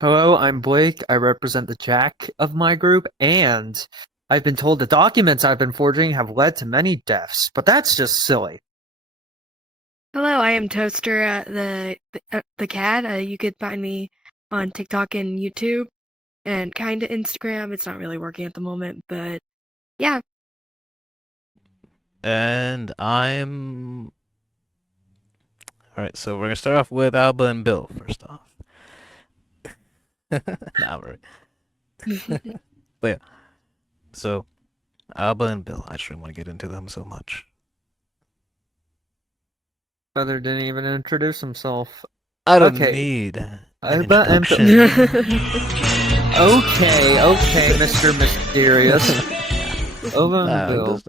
Hello, I'm Blake. I represent the Jack of my group, and I've been told the documents I've been forging have led to many deaths, but that's just silly. Hello, I am Toaster, the cat. You could find me on TikTok and YouTube, and kinda Instagram. It's not really working at the moment, but yeah. And I'm. Alright, so we're gonna start off with Alba and Bill first off. Nah, right. But yeah, so Alba and Bill, I just really want to get into them so much. Feather didn't even introduce himself. I don't Okay. need an Alba and introduction. Okay, Mr. Mysterious. Alba and Bill.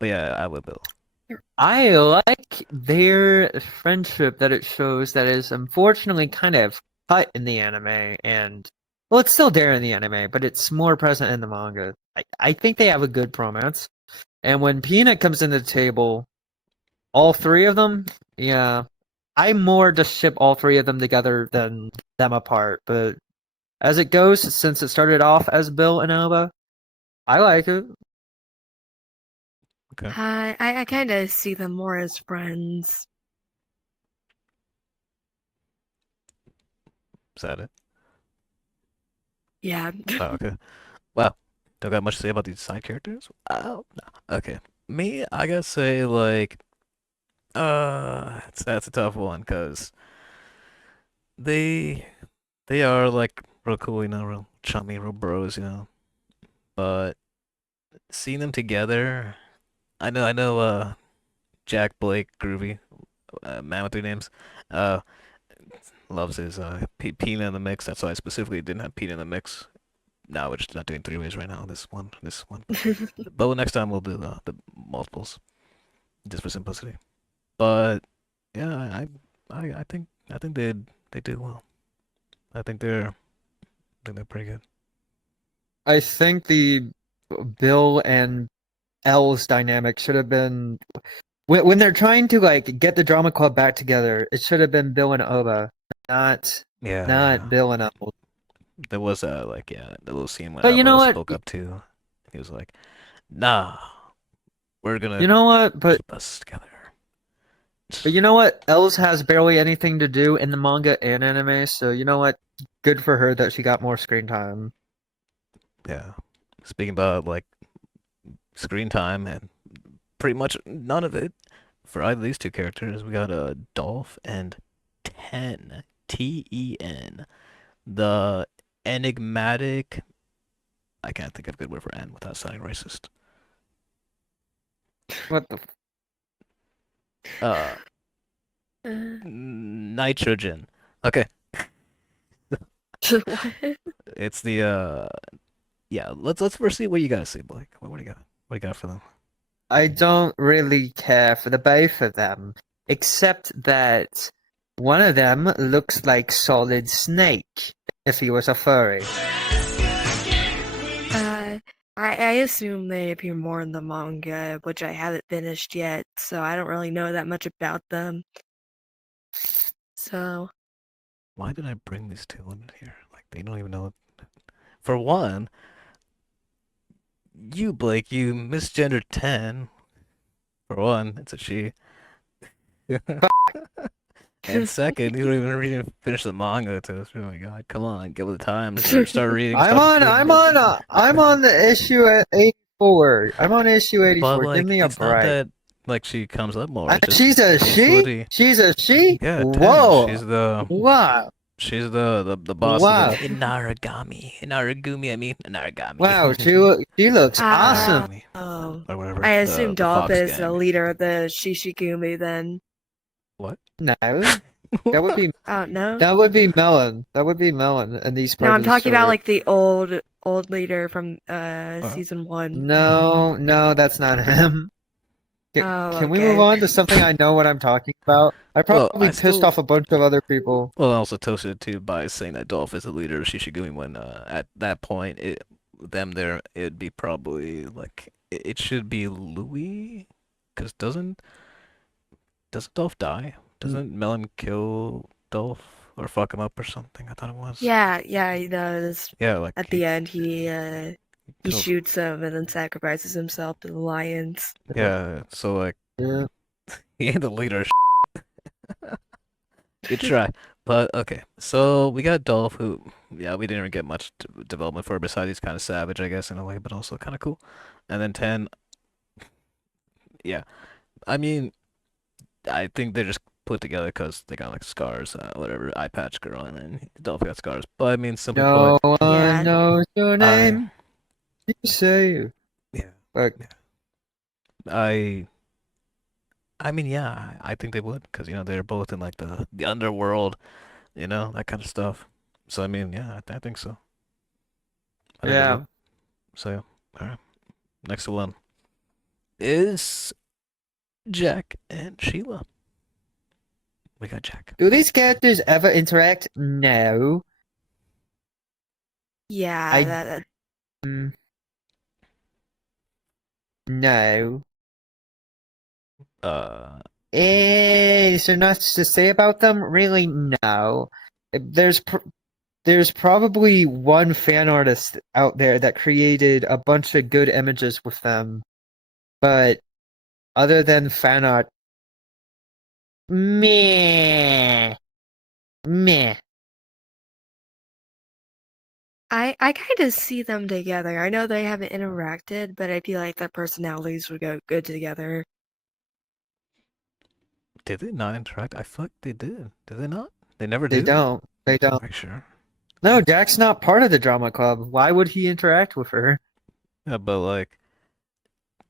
But yeah, Alba and Bill. I like their friendship that it shows that is unfortunately kind of cut in the anime, and well, it's still there in the anime, but it's more present in the manga. I think they have a good romance, and when Peanut comes into the table, all three of them, yeah, I more just ship all three of them together than them apart. But as it goes, since it started off as Bill and Alba, I like it. Okay. I kinda see them more as friends. Is that it? Yeah. Oh, okay. Well, don't got much to say about these side characters? Oh, no. Okay. Me, I gotta say, like, that's a tough one, because they they are like real cool, real chummy, real bros, But seeing them together, I know, Jack, Blake, Groovy, man with three names, uh, loves his Peanut in the mix. That's why I specifically didn't have Peanut in the mix. No, we're just not doing three ways right now. This one. But next time we'll do the multiples, just for simplicity. But yeah, I think they do well. I think they're pretty good. I think the Bill and L's dynamic should have been when they're trying to like get the drama club back together. It should have been Bill and Oba, not Yeah. Bill and L. There was the little scene when But you know Alba what? spoke up too. He was like, "Nah, we're You gonna know what? keep us together." But you know what? Els has barely anything to do in the manga and anime, so you know what? Good for her that she got more screen time. Yeah. Speaking about like screen time and pretty much none of it for either of these two characters, we got a Dolph and Ten, the enigmatic. I can't think of a good word for N without sounding racist. What the? Uh, Uh, Nitrogen. Okay, what? it's the yeah. Let's first see what you guys see, Blake. What do you got? What do you got for them? I don't really care for the both of them, except that one of them looks like Solid Snake if he was a furry. I assume they appear more in the manga, which I haven't finished yet, so I don't really know that much about them. So Why did I bring these two in here? Like they don't even know. For one, you Blake, you misgendered 10. For one, it's a she. And second, you don't even read and finish the manga to us. Oh my god, come on, get with the times. Start reading. I'm on the issue at 84. I'm on issue 84. But Give like, me a it's not break. that like she comes up more. It's just She's a she? usually- She's a she? Yeah, 10. Whoa. Wow. Wow. She's the boss Wow. of the Inaragumi. I mean Inaragami. Wow, she looks awesome. Oh, Or whatever. I assume the Dolph Fox is the gang. leader of the Shishigumi then. What? No. That would be Oh, no? Melon. That would be Melon and these No, I'm talking about story. like the old leader from season 1. No, that's not him. Can we move okay. on to something I know what I'm talking about? I Well, probably I pissed still- off a bunch of other people. Well, I also toasted too by saying that Dolph is the leader of Shishigumi when at that point it'd be probably like it should be Louis, because doesn't Dolph die? Doesn't Melon kill Dolph? or fuck him up or something. I thought it was. Yeah, he does. Yeah, like At he the end, he kills. shoots him and then sacrifices himself to the lions. Yeah, so like Yeah. he ain't the leader. Good try. But okay, so we got Dolph, who, yeah, we didn't even get much development for, besides he's kind of savage, I guess, in a way, but also kind of cool. And then 10, yeah, I mean, I think they're just put together because they got like scars, whatever, eye patch girl, and then Dolph got scars. But I mean, simply No put, one Yeah. knows your I, name. You say. yeah, Fuck. yeah, I. I mean, yeah, I think they would, because they're both in like the underworld, that kind of stuff. So I mean, yeah, I think so. I think they would. Yeah. So yeah, all right. Next one is Jack and Sheila. We got Jack. Do these characters ever interact? No. Yeah, I that mm, no. Uh, Is there nothing to say about them? Really, no. There's probably one fan artist out there that created a bunch of good images with them, but other than fan art, meh, meh. I kind of see them together. I know they haven't interacted, but I feel like their personalities would go good together. did they not interact? I thought they did. Did they not? They never They do? don't. They don't. Are you sure? No, Jack's not part of the drama club. Why would he interact with her? Yeah, but like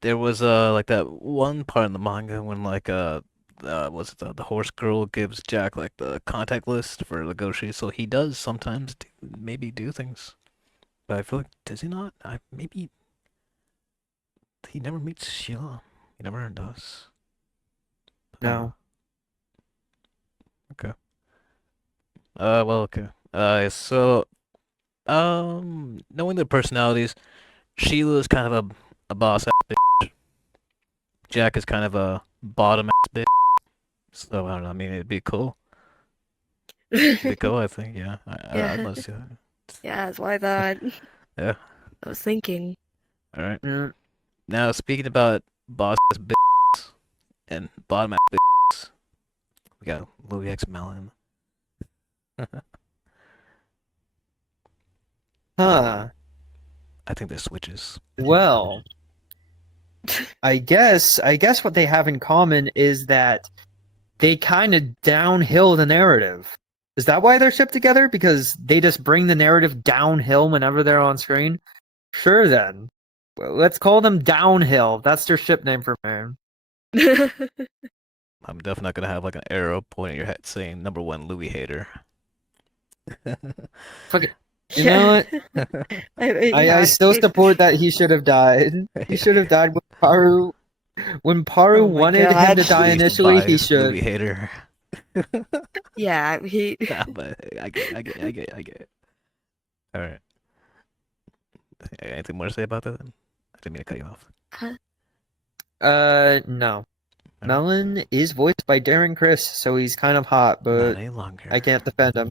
there was like that one part in the manga when like was it the horse girl gives Jack like the contact list for Legoshi, so he does sometimes maybe do things. But I feel like does he not? Maybe he never meets Sheila. He never does. No. Okay. Well, okay. So, knowing their personalities, Sheila's kind of a boss ass bitch. Jack is kind of a bottom ass bitch. So, I don't know. I mean, it'd be cool. It'd be cool, I think. Yeah. I'd Yeah, love to see that. yeah, that's what I thought. Yeah. I was thinking. All right. Yeah. Now, speaking about boss ass bitches and bottom ass bitches, we got Louis X Melon. Huh. I think they're switches. Well, I guess what they have in common is that they kind of downhill the narrative. Is that why they're shipped together? Because they just bring the narrative downhill whenever they're on screen? Sure then. Well, let's call them Downhill. That's their ship name for man. I'm definitely not gonna have like an arrow pointing at your head saying #1 Louis hater. Fuck it. You know what? I still support that he should have died. He should have died when Paru Oh my wanted him to God. die Louis initially, he biased should. Louis hater. Yeah, he. Nah, but I get it. All right. Anything more to say about that then? I didn't mean to cut you off. No. All right. Melon is voiced by Darren Criss, so he's kind of hot, Not but any longer. I can't defend him.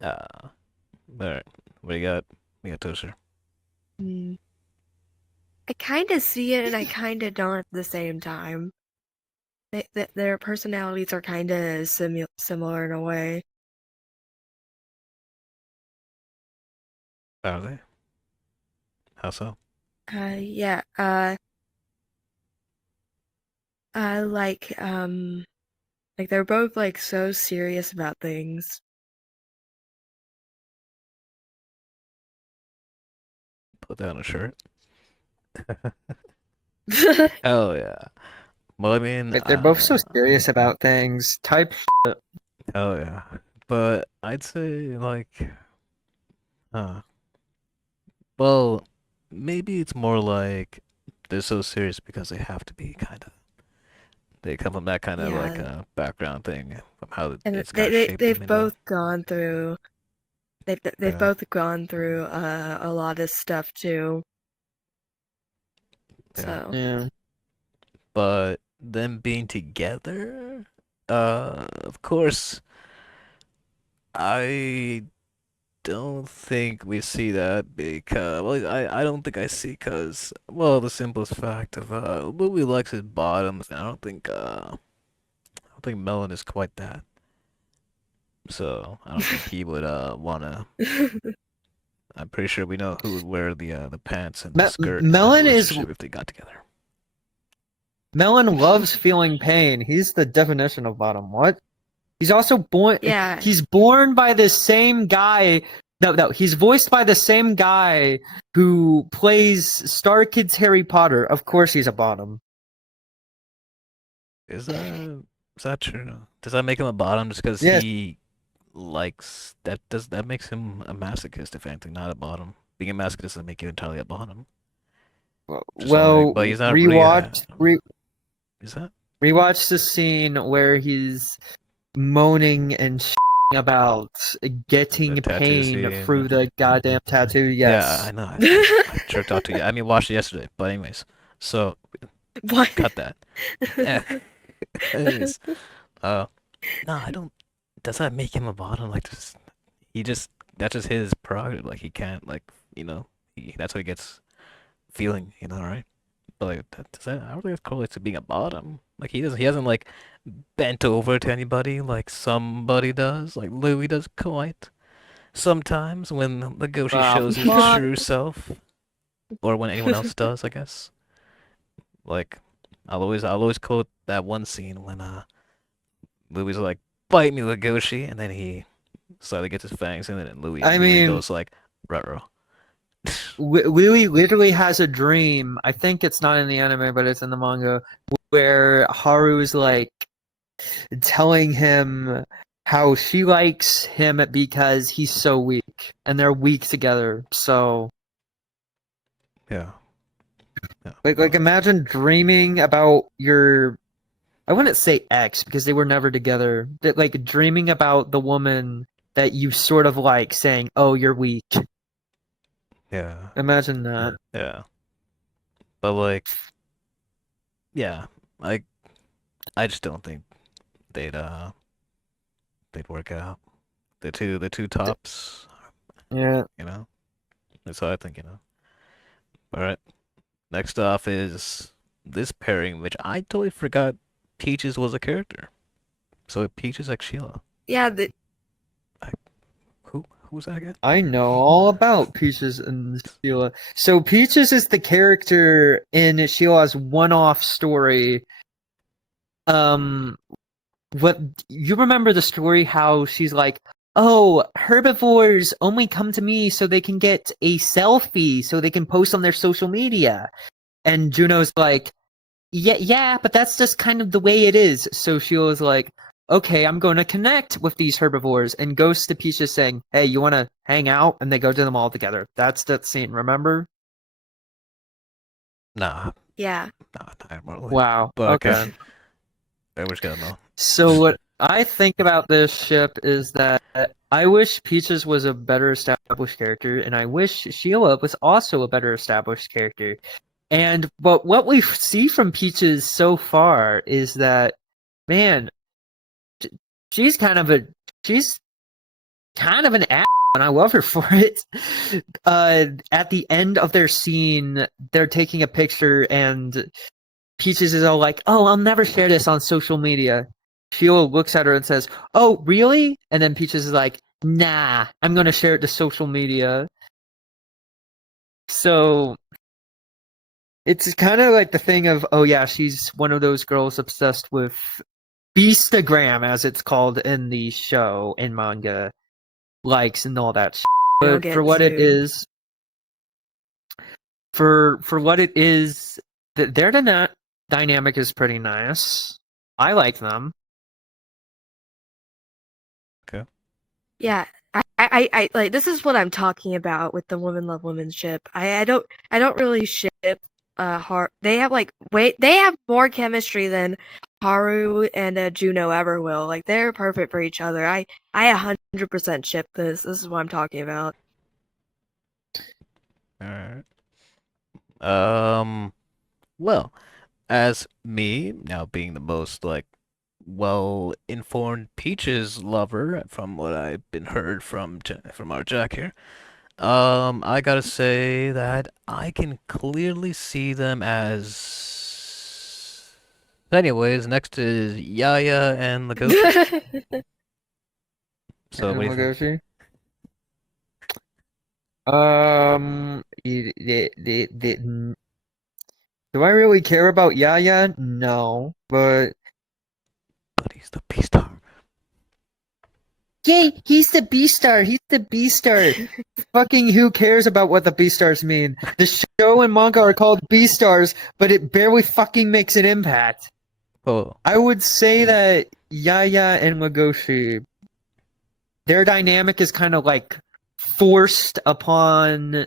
All right. What do you got? We got Toaster. Mm. I kind of see it and I kind of don't at the same time. Their personalities are kind of similar in a way. Are they? How so? Yeah. Like they're both like so serious about things. Put that on a shirt. Oh yeah. Well, I mean, Like, they're both so serious about things. Type oh yeah. But I'd say like, well, maybe it's more like they're so serious because they have to be kind of. They come from that kind of like Yeah. background thing, from how And it's kind of shaped them they've into. both gone through they've Yeah. both gone through a lot of stuff too. Yeah. So yeah. But them being together, of course, I don't think we see that because well, I don't think I see because well the simplest fact of Louis likes his bottoms and I don't think Melon is quite that. So I don't think he would wanna. I'm pretty sure we know who would wear the pants and the skirt in that Melon is relationship if they got together. Melon loves feeling pain. He's the definition of bottom. What? He's also born. Yeah. He's born by the same guy. No. He's voiced by the same guy who plays Star Kid's Harry Potter. Of course, he's a bottom. Is that true? No? Does that make him a bottom just because Yes. he likes that? Does that makes him a masochist if anything, not a bottom? Being a masochist doesn't make you entirely a bottom. Just Well, but he's not really is that? rewatch the scene where he's moaning and about getting The tattoo pain scene. through the goddamn tattoo. Yeah, Yes. I know. I jerked out to you. I mean, watched it yesterday. But anyways, so What? cut that. Yeah. Anyways, no, I don't. Does that make him a bottom? Like, that's just his prerogative. Like, he can't that's what he gets feeling. Right? But like, I don't think that correlates to being a bottom. Like, he hasn't like bent over to anybody like somebody does. Like Louis does quite sometimes when the Goshi Wow. shows his What? true self, or when anyone else does, I guess. Like, I'll always quote that one scene when Louis is like, "Bite me, Legoshi," and then he slightly gets his fangs in it, and Louis I immediately mean- goes like, "Ruh-roh." Louis literally has a dream. I think it's not in the anime, but it's in the manga, where Haru's like telling him how she likes him because he's so weak, and they're weak together. So, Yeah. like imagine dreaming about your. I wouldn't say ex because they were never together. That like dreaming about the woman that you sort of like, saying, "Oh, you're weak." Yeah. Imagine that. Yeah. But like, yeah, I just don't think they'd work out. The two tops, Yeah. That's what I think. All right. Next off is this pairing, which I totally forgot Peaches was a character. So Peaches like Sheila. Yeah, Who's that again? I know all about Peaches and Sheila. So Peaches is the character in Sheila's one-off story. What you remember the story how she's like, "Oh, herbivores only come to me so they can get a selfie so they can post on their social media." And Juno's like, "Yeah, but that's just kind of the way it is." So Sheila's like, "Okay, I'm going to connect with these herbivores," and goes to Peaches saying, "Hey, you want to hang out?" And they go to them all together. That's that scene, remember? Nah, yeah. not really. Wow. But Okay. I wish gotta know. So what I think about this ship is that I wish Peaches was a better established character, and I wish Sheila was also a better established character. But what we see from Peaches so far is that, man, she's kind of an ass, and I love her for it. At the end of their scene, they're taking a picture, and Peaches is all like, "Oh, I'll never share this on social media." Sheila looks at her and says, "Oh, really?" And then Peaches is like, "Nah, I'm gonna share it to social media." So it's kind of like the thing of, oh yeah, she's one of those girls obsessed with Beastagram, as it's called in the show, in manga, likes and all that. You'll But get for what it sued. is, for what it is, their dynamic is pretty nice. I like them. Yeah, I like this is what I'm talking about with the woman love women ship. I don't really ship they have they have more chemistry than Haru and Juno ever will. Like they're perfect for each other. I 100% ship this. This is what I'm talking about. All right. Well, as me now being the most like well-informed Peaches lover, from what I've been heard from our Jack here, I gotta say that I can clearly see them as. Anyways, next is Yaya and Legoshi. So what And do you think? Legoshi. Do I really care about Yaya? No, but But he's the Beastar. yay, he's the Beastar. He's the Beastar. Fucking who cares about what the Beastars mean? The show and manga are called Beastars, but it barely fucking makes an impact. Oh, I would say that Yaya and Legoshi, their dynamic is kind of like forced upon.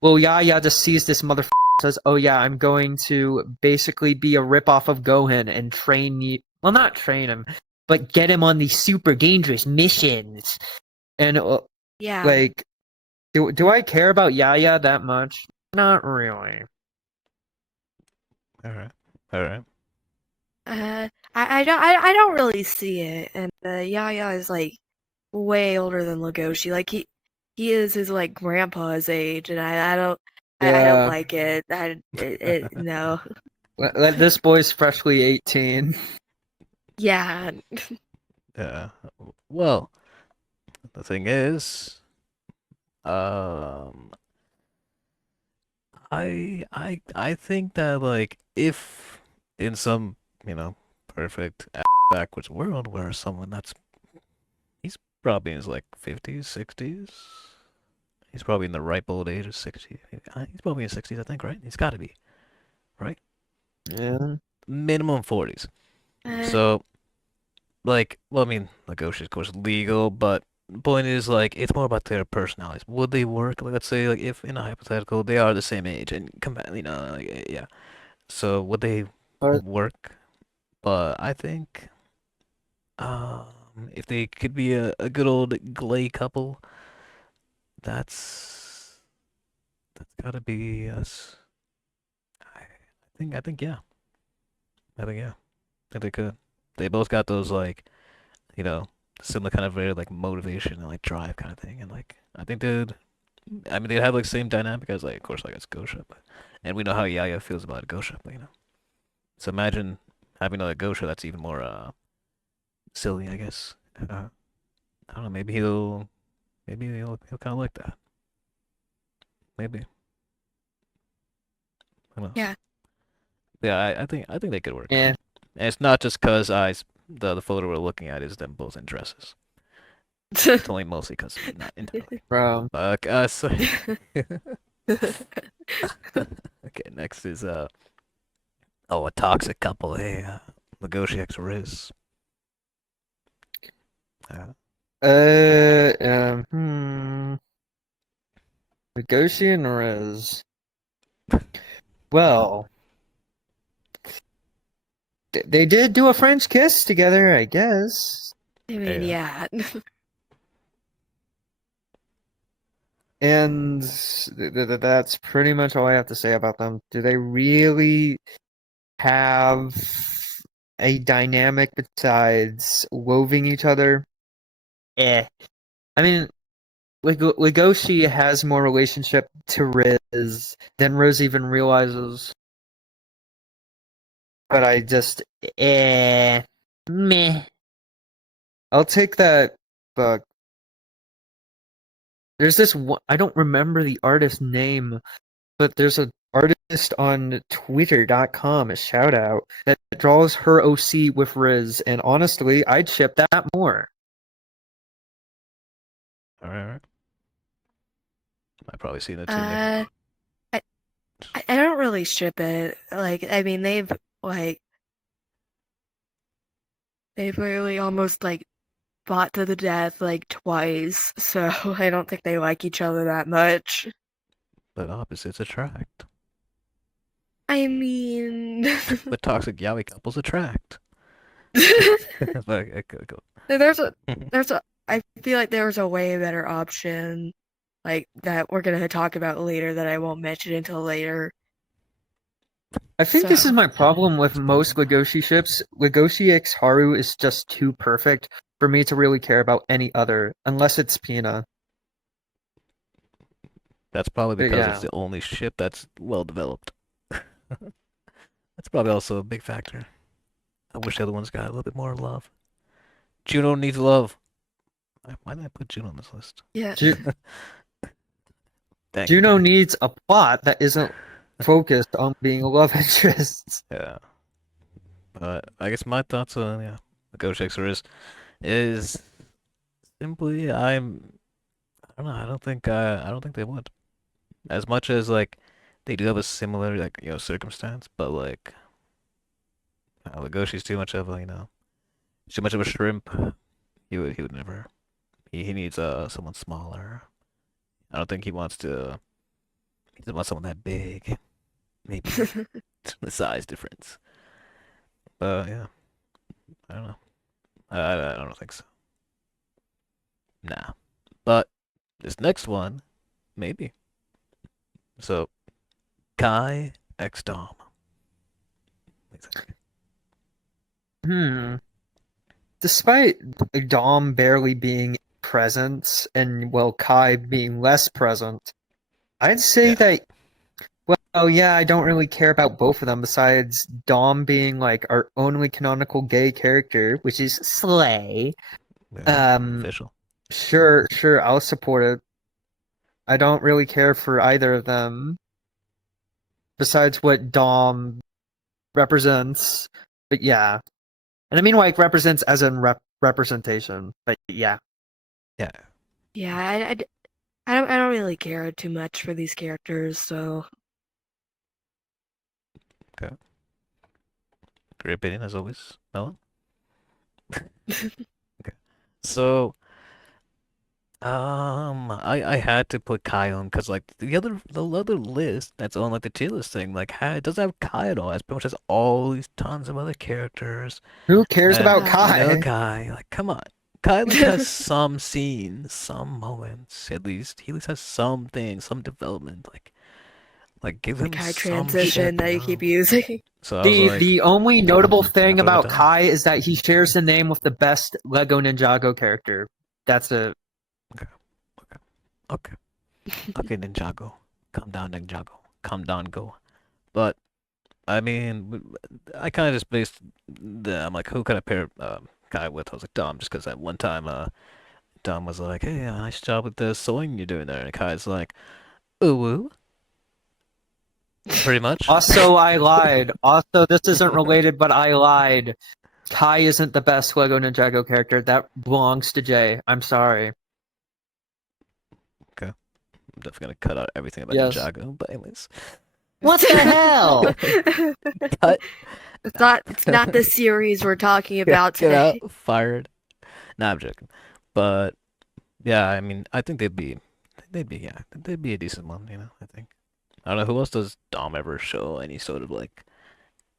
Well, Yaya just sees this motherfucker, says, "Oh yeah, I'm going to basically be a ripoff of Gohan and train you." Well, not train him, but get him on these super dangerous missions. And Yeah. like, do I care about Yaya that much? Not really. all right, all right. I don't really see it, and Yaya is like way older than Legoshi. Like he is his like grandpa's age, and I don't I don't Yeah, like it. No. let this boy's freshly 18. Yeah. Yeah. Well, the thing is, um, I think that like if in some perfect backwards world where someone he's probably in his like 50s, 60s. He's probably in the ripe old age of 60. He's probably in his 60s, I think, right? He's got to be, right? Yeah. Minimum 40s. Uh, So, like, well, I mean, Legoshi is, of course, legal, but the point is, like, it's more about their personalities. Would they work? Like, let's say, like, if in a hypothetical, they are the same age and like, yeah. So, would they But work? But I think, if they could be a good old Glay couple, that's that's gotta be us. I think yeah. I think yeah. I think they could. They both got those like, you know, similar kind of very like motivation and like drive kind of thing. And like I think they'd have like same dynamic as like of course like it's Gosha, but and we know how Yaya feels about Gosha, but. So imagine having a Gosha that's even more silly, I guess. I don't know, maybe he'll kinda like that. Maybe. Who knows? yeah. Yeah, I think they could work. yeah, And it's not just because the photo we're looking at is them both in dresses. It's only mostly because not entirely. bro. So okay, next is a toxic couple. Hey, Legoshi X Riz. Uh, Legoshi and Rez. Well, they did do a French kiss together, I guess. I mean, yeah. yeah. And that's pretty much all I have to say about them. Do they really have a dynamic besides loving each other? Eh. I mean, Legoshi has more relationship to Riz than Riz even realizes. But I just, meh. I'll take that book. There's this one, I don't remember the artist's name, but there's an artist on Twitter.com, a shout out, that draws her OC with Riz, and honestly, I'd ship that more. All right. I've probably seen it too. I I don't really ship it. Like, I mean, they've really almost like fought to the death like twice, so I don't think they like each other that much. But opposites attract. I mean, But toxic yaoi couples attract. But, go. there's a I feel like there's a way better option like that we're gonna talk about later that I won't mention until later. I think this is So- my problem with most Legoshi ships. Legoshi X Haru is just too perfect for me to really care about any other, unless it's Pina. That's probably But because it's yeah. the only ship that's well developed. That's probably also a big factor. I wish the other ones got a little bit more love. Juno needs love. Why did I put Juno on this list? Yeah. Ju- Dang. Juno needs a plot that isn't focused on being a love interest. Yeah. But I guess my thoughts on the Ghost Shakespeare is simply I don't know, I don't think they would. As much as like they do have a similar like circumstance, but like Legoshi's too much of a too much of a shrimp. He would never. He needs someone smaller. I don't think he doesn't want someone that big. Maybe the size difference. But yeah, I don't know. I don't think so. Nah. But this next one, maybe. So Kai X Dom. Despite Dom barely being present and Kai being less present, I'd say Yeah. that yeah, I don't really care about both of them besides Dom being like our only canonical gay character, which is Slay. Official. Sure, I'll support it. I don't really care for either of them besides what Dom represents. But yeah. And I mean like represents as in representation. But yeah. Yeah. Yeah, I don't really care too much for these characters, so Okay. Great opinion as always, Melon. Okay. So I had to put Kai on because like the other list that's on like the tier list thing it doesn't have Kai at all. It pretty much has all these tons of other characters. Who cares And about Kai? no Kai. Like come on, Kai at least has some scenes, some moments. At least he at least has something, some development. Like give the him Kai some transition shit, that you keep using. So I was like, The only notable thing throw that about down. Kai is that he shares the name with the best Lego Ninjago character. That's it. Okay, Ninjago, calm down, Ninjago, calm down, go. But I mean, I kind of just based I'm like, who could I pair Kai with? I was like, Dom, just because at one time, Dom was like, hey, nice job with the sewing you're doing there, and Kai's like, ooh, woo. Pretty much. Also, I lied. Also, this isn't related, but I lied. Kai isn't the best Lego Ninjago character. That belongs to Jay. I'm sorry. Okay, I'm definitely gonna cut out everything about Yes. Ninjago, but anyways. What the hell? Cut. It's not the series we're talking about Get today. out, fired. Nah, I'm joking. But yeah, I mean, I think they'd be a decent one, I think. I don't know who else does Dom ever show any sort of like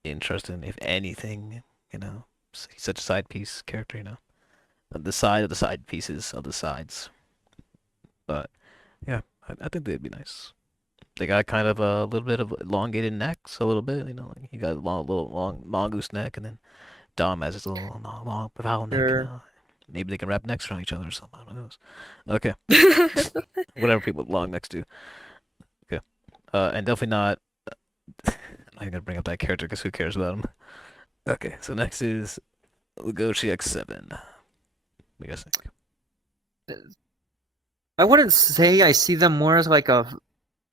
interest in, if anything, He's such a side piece character, The side of the side pieces of the sides. But yeah, I think they'd be nice. They got kind of a little bit of elongated necks, a little bit, like he got a little long mongoose neck, and then Dom has his little long profound neck, Sure. Maybe they can wrap necks around each other or something. I don't know. Okay, whatever people with long necks do. Okay, and definitely not. I'm not gonna bring up that character because who cares about him? Okay, so next is Legoshi X7. What do you guys think? I wouldn't say I see them more as like a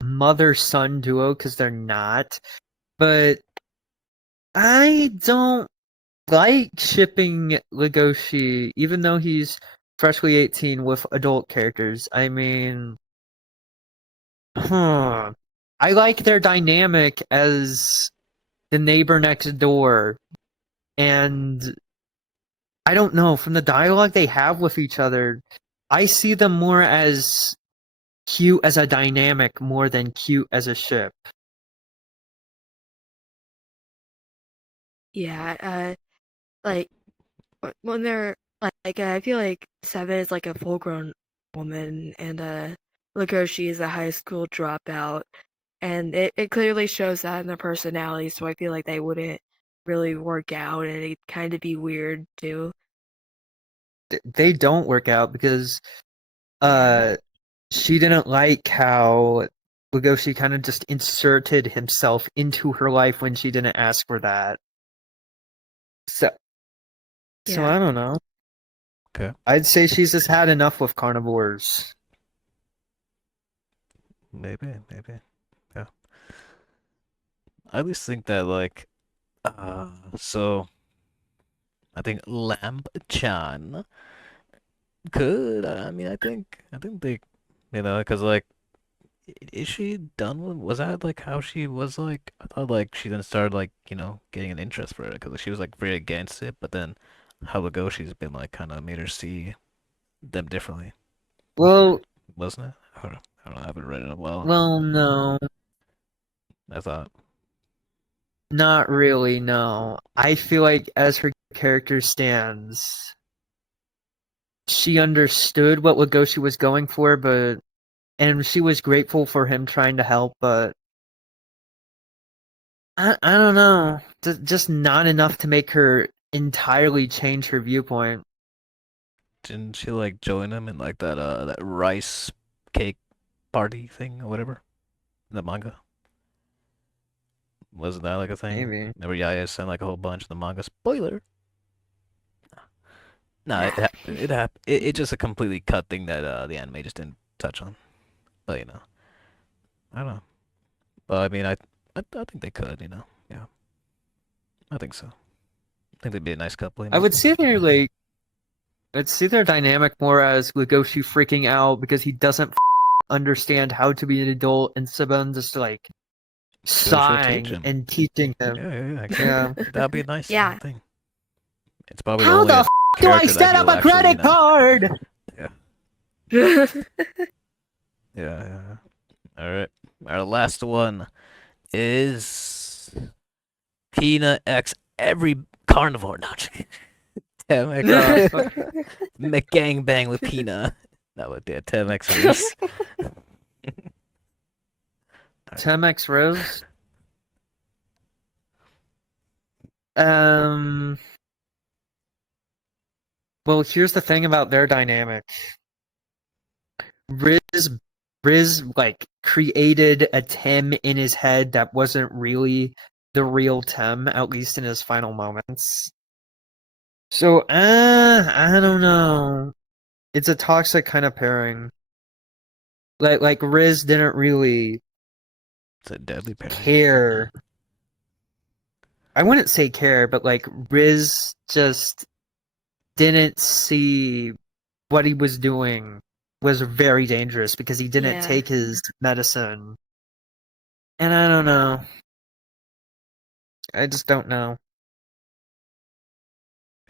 mother-son duo because they're not. But I don't like shipping Legoshi, even though he's freshly 18 with adult characters. I mean, I like their dynamic as the neighbor next door, and I don't know, from the dialogue they have with each other, I see them more as cute as a dynamic more than cute as a ship. Yeah, like when they're I feel like Seven is like a full-grown woman, and Legoshi is a high school dropout, and it clearly shows that in their personality. So I feel like they wouldn't really work out, and it'd kind of be weird too. They don't work out because Yeah. she didn't like how Legoshi kind of just inserted himself into her life when she didn't ask for that. So Yeah. I don't know. Okay. I'd say she's just had enough with carnivores. Maybe. Yeah. I at least think that like so I think Lamb-chan could. I mean, I think they, because like, is she done with? Was that like how she was like? I thought like she then started like getting an interest for it because she was like very against it, but then how Legoshi's been like kind of made her see them differently, Well, wasn't it? I don't know. I haven't read it in a while. no, I thought. not really, no. I feel like as her character stands, she understood what Legoshi was going for, and she was grateful for him trying to help, but I don't know. Just not enough to make her entirely change her viewpoint. Didn't she like join him in like that rice cake party thing or whatever in the manga? Wasn't that like a thing? Maybe. Remember Yaya sent like a whole bunch of the manga. Spoiler. No, it just a completely cut thing that the anime just didn't touch on. But I don't know. But I mean, I think they could. Yeah, I think so. I think they'd be a nice couple. I would see I'd see their dynamic more as Legoshi freaking out because he doesn't understand how to be an adult, and Saban just like She'll teach sighing him. and teaching him. Yeah, exactly. That'd be a nice Yeah. thing. It's probably the How only the do I character that set up he'll a actually, credit card? Yeah. All right. Our last one is Peanut X every carnivore. No, Tem X McGangbang with Peanut. That would be a Tem X race. Temex Rose. Well, here's the thing about their dynamic. Riz like created a Tem in his head that wasn't really the real Tem, at least in his final moments. So, I don't know. It's a toxic kind of pairing. Like Riz didn't really It's a deadly pairing. care. I wouldn't say care, but like Riz just didn't see what he was doing was very dangerous because he didn't Yeah. take his medicine. And I don't know. I just don't know.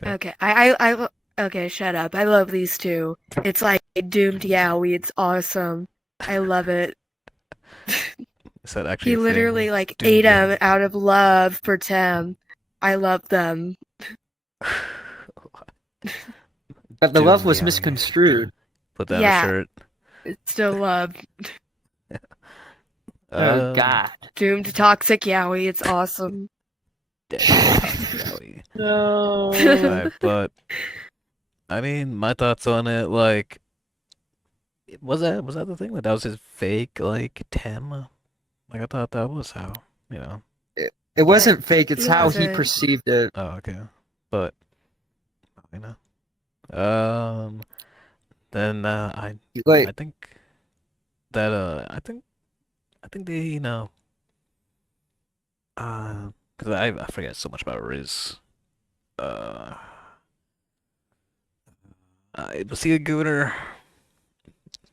Okay, okay, shut up. I love these two. It's like doomed yaoi. It's awesome. I love it. Is that actually He a thing? literally like Doomed ate him yaoi? out of love for Tem. I love them. But the love Doomed was yaoi. misconstrued. Put that on Yeah. a shirt. It's still love. Oh God. Doomed toxic yaoi. It's awesome. Yaoi. No. Right, but I mean, my thoughts on it, like, was that the thing? Like, that was his fake, like, Tem? Like, I thought that was how, It wasn't fake. It's He how he wasn't. perceived it. Oh, okay. But, then I Like, think that I think they because I forget so much about Riz. Uh, was he a gooner?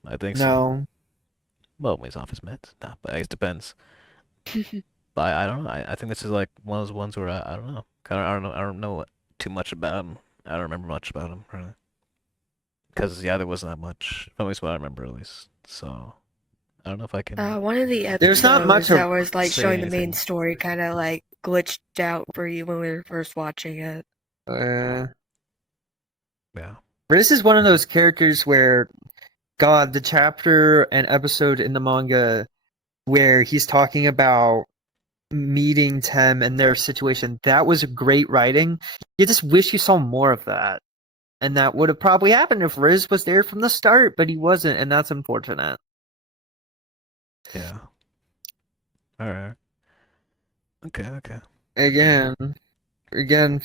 I think so. no. Well, when he's off his meds, nah, but I guess it depends. But I don't know. I think this is like one of those ones where I don't know. I don't know too much about him. I don't remember much about him really. Because there wasn't that much. At least what I remember, at least. So I don't know if I can. One of the There's not much episodes that of- was like say showing the anything. main story kind of like glitched out for you when we were first watching it. Yeah. Riz is one of those characters where, God, the chapter and episode in the manga where he's talking about meeting Tem and their situation. That was great writing. You just wish you saw more of that. And that would have probably happened if Riz was there from the start, but he wasn't, and that's unfortunate. Yeah. All right. Okay. Again,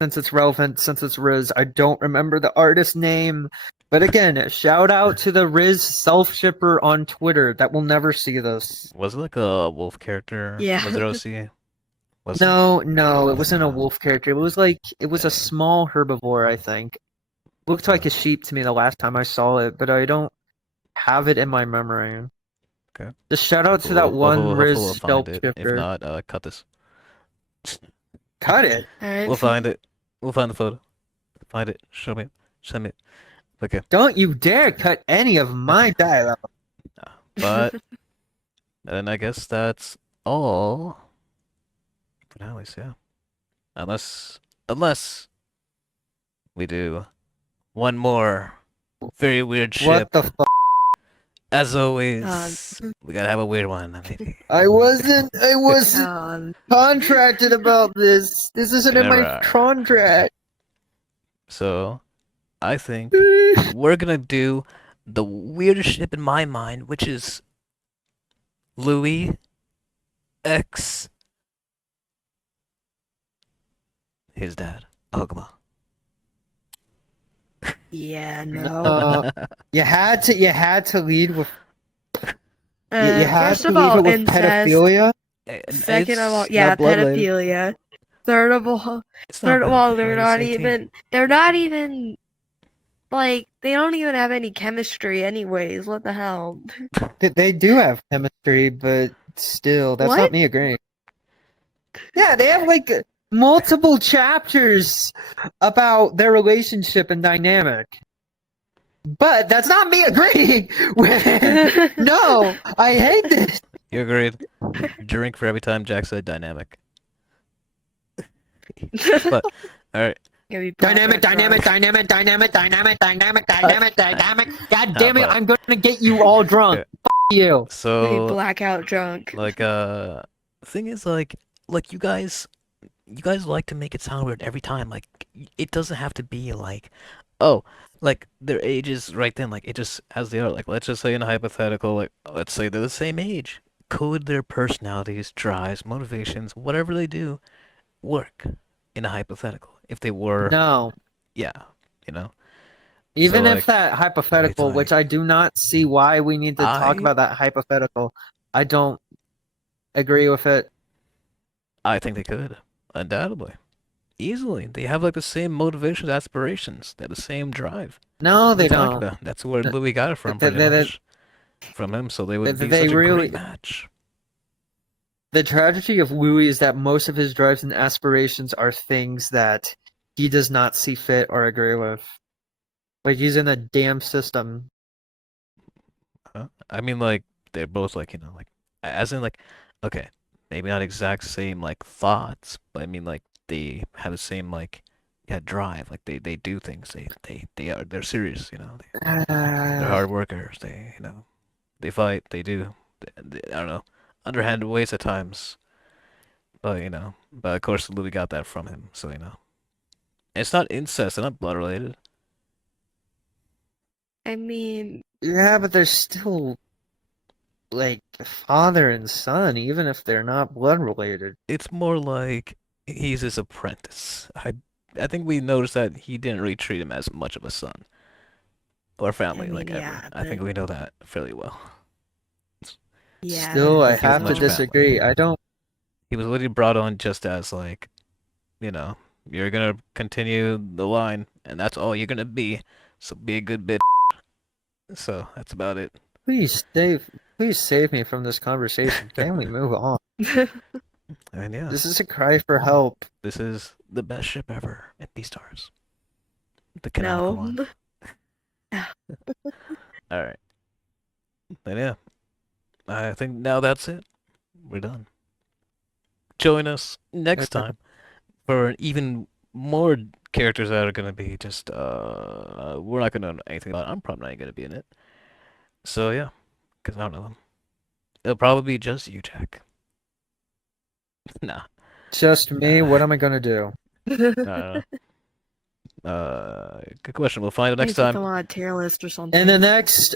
since it's relevant, since it's Riz, I don't remember the artist name. But again, shout out to the Riz self-shipper on Twitter that will never see this. Was it like a wolf character? Yeah. Was it OC? Was it? No, it wasn't a wolf character. It was a Dang. small herbivore, I think. Looked like a sheep to me the last time I saw it, but I don't have it in my memory. Okay. Just shout out to that Hopefully one we'll Riz find it. If self-shipper. not, cut this. Cut it. All right. We'll find it. We'll find the photo. Find it. Show me. Send me it. Okay. Don't you dare cut any of my dialogue. But then I guess that's all. For now, at least, yeah. Unless we do one more very weird ship. What the fuck? As always, we gotta have a weird one, maybe. I wasn't Um, contracted about this. This isn't in Never my are. contract. So, I think we're gonna do the weirdest ship in my mind, which is Louis X his dad, Ogma. yeah, no. You had to lead with you had First to of leave all, it with incest. pedophilia. Second of all, It's yeah, not blood related. pedophilia. Third of all, not they're pedophilia, not it's 18. even. Like, they don't even have any chemistry, anyways. What the hell? They do have chemistry, but still, that's What? not me agreeing. Yeah, they have like multiple chapters about their relationship and dynamic. But that's not me agreeing with. No, I hate this. You agreed. Drink for every time Jack said dynamic. But alright. Dynamic. God damn it, but- I'm gonna get you all drunk. Okay. F you. So Blackout drunk. like the thing is like you guys like to make it sound weird every time. Like it doesn't have to be like, oh, like their age is right then, like it just as they are. Like let's just say in a hypothetical, like let's say they're the same age. Could their personalities, drives, motivations, whatever they do, work in a hypothetical? If they were, No. yeah, you know. Even So, if like, that hypothetical, like- which I do not see why we need to talk I- about that hypothetical, I don't agree with it. I think they could, undoubtedly, easily. They have like the same motivations, aspirations. They have the same drive. No, they What are you talking don't. about? That's where No, Louis got it from, they- pretty they- much. From him, so they would be they such a really- great match. The tragedy of Louis is that most of his drives and aspirations are things that he does not see fit or agree with. Like he's in a damn system. Huh? I mean, like they're both like like as in like okay, maybe not exact same like thoughts, but I mean like they have the same like drive. Like they do things. They're serious. They're hard workers. They fight. They do. I don't know, underhanded ways at times. But but of course Louis got that from him. So it's not incest. They're not blood related. I mean, Yeah, but they're still like father and son, even if they're not blood related. It's more like he's his apprentice. I think we noticed that he didn't really treat him as much of a son or family mean, like yeah, ever. I think but- we know that fairly well. yeah. Still, I He's have to much family. disagree. I don't. He was literally brought on just as like, you're gonna continue the line, and that's all you're gonna be. So be a good bitch. So that's about it. Please save me from this conversation. Can we move on? And yeah, This is a cry for help. this is the best ship ever at Beastars. The canonical one. No. All right. And yeah, I think now that's it. We're done. Join us next Okay. time for even more characters that are gonna be just we're not gonna know anything about. I'm probably not gonna be in it. So yeah, because I don't know them. It'll probably be just you, Jack. Nah. Just me. Nah. What am I gonna do? Good question. We'll find out next Put them time. on a tier list or something. In the next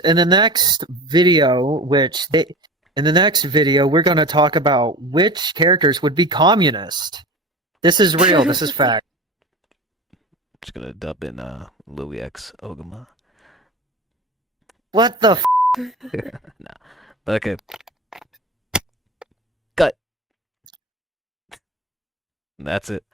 video, we're gonna talk about which characters would be communist. This is real. This is fact. Just gonna dub in Louis X Ogama. What the? Nah. Okay. Cut. That's it.